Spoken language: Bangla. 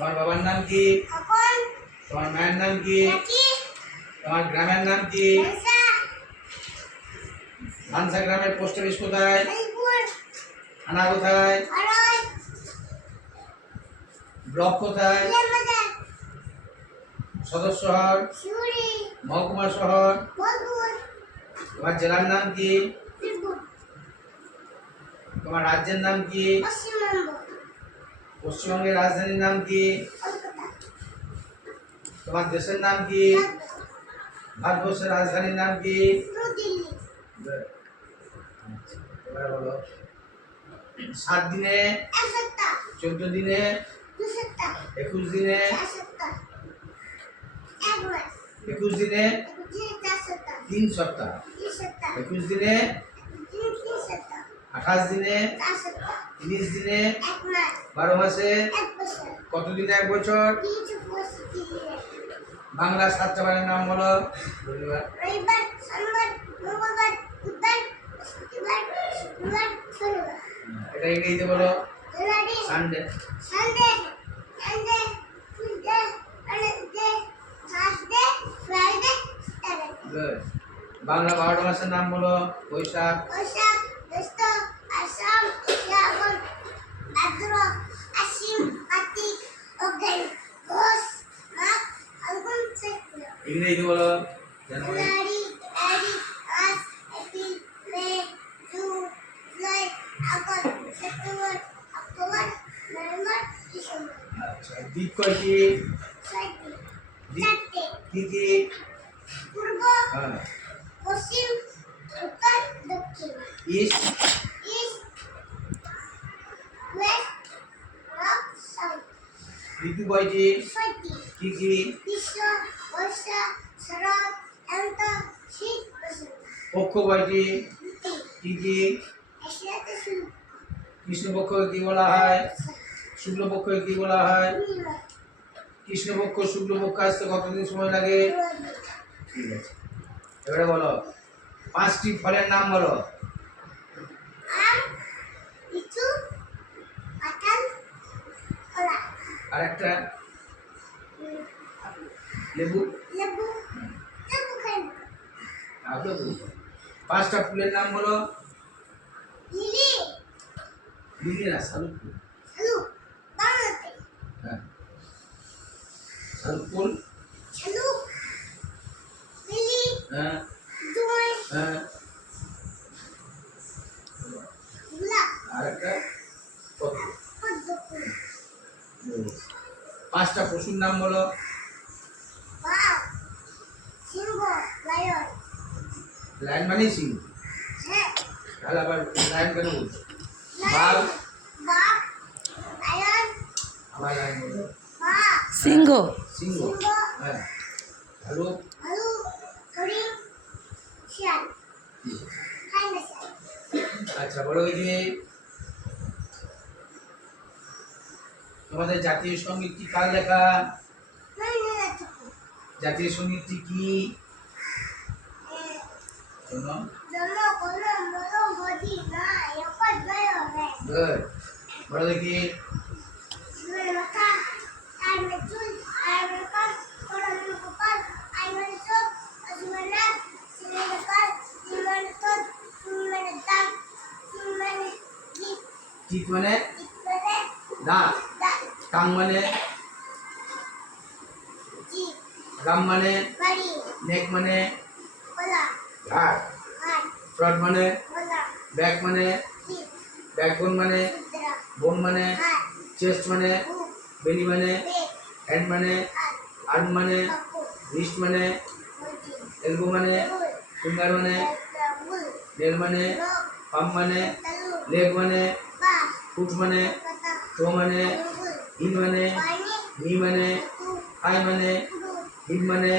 তোমার বাবার নাম কি? তোমার মায়ের নাম কি? তোমার গ্রামের নাম কি? মানসা গ্রামের পোস্ট অফিস কোথায়? থানা কোথায়? ব্লক কোথায়? সদর শহর? মহকুমা শহর? তোমার জেলার নাম কি? তোমার রাজ্যের নাম কি? পশ্চিমবঙ্গের রাজধানীর নাম কি? তোমার দেশের নাম কি? ভারতবর্ষের রাজধানীর নাম কি? এবার বলো 7 দিনে 14 দিনে 21 দিনে 21 দিনে 3 সপ্তাহ 21 দিনে 28 দিনে 30 দিনে 12 মাসে কত দিনে 1 বছর? বাংলা 7টা বারের নাম বলো। রবিবার, সোমবার, মঙ্গলবার, বুধবার, বৃহস্পতিবার, শুক্রবার, শনিবার। এটা ইংরেজিতে বলো। Sunday, Tuesday, Wednesday, Thursday, Friday, Saturday. Bangla 12টা মাসের নাম বলো। বৈশাখ, জ্যৈষ্ঠ, আষাঢ়, শ্রাবণ, ভাদ্র, আশ্বিন, কার্তিক, অগ্রহায়ণ, পৌষ, মাঘ, ফাল্গুন, চৈত্র। ইংরেজি বলো। January, February, March, April, May, June, July, August, September, October, November, December. আচ্ছা, দ্বীপ কয়টি? 6টি। 4টে। কি কি? পূর্ব, পশ্চিম, উত্তর, দক্ষিণ। East, west, north, south. ঋতু কয়টি? 6টি। কি কি? গ্রীষ্ম, বর্ষা, শরৎ, হেমন্ত, শীত, বসন্ত। পক্ষ কয়টি? 2টি। কি কি? কৃষ্ণপক্ষকে কি বলা হয়? শুক্লপক্ষকে কি বলা হয়? কৃষ্ণপক্ষ শুক্লপক্ষ আসতে কতদিন সময় লাগে? ঠিক আছে, এবারে বলো 5টি ফলের নাম বলো। আম, লিচু, কাঁঠাল, কলা। আরেকটা? লেবু। লেবু খাই না। লেবু। 5টা ফুলের নাম বলো। লিলি। লিলি না, শালুক ফুল। শালুক বাংলাতে। হ্যাঁ, শালুক ফুল। শালুক, লিলি, হ্যাঁ, জুঁই, হ্যাঁ, গোলাপ। আরেকটা পদ্ম ফুল। 5টা পশুর নাম বলো। বাঘ, সিংহ, লায়ন। লায়ন মানে সিংহ? হ্যাঁ। তাহলে আবার লায়ন কেন বলছো? বাঘ, লায়ন, আবার লায়ন বলো। বাঘ, সিংহ। সিংহ, হ্যাঁ। ভালুক, হরিণ, শিয়াল। আচ্ছা, বলো এই যে তোমাদের জাতীয় সঙ্গীতটি কার লেখা? জাতীয় সঙ্গীতটি কি? শোনো। গুড, বলো দেখি। চিত মানে দাঁত, টাং মানে গাম মানে নেক মানে ঘাট, ফ্রন্ট মানে ব্যাক মানে ব্যাকবোন মানে বোন মানে চেস্ট মানে বেলি মানে হ্যান্ড মানে আর্ম মানে রিস্ট মানে এলবো মানে ফিঙ্গার মানে নেল মানে পাম মানে লেগ মানে ফুট মানে টো মানে হিল মানে নি মানে থাই মানে হিপ মানে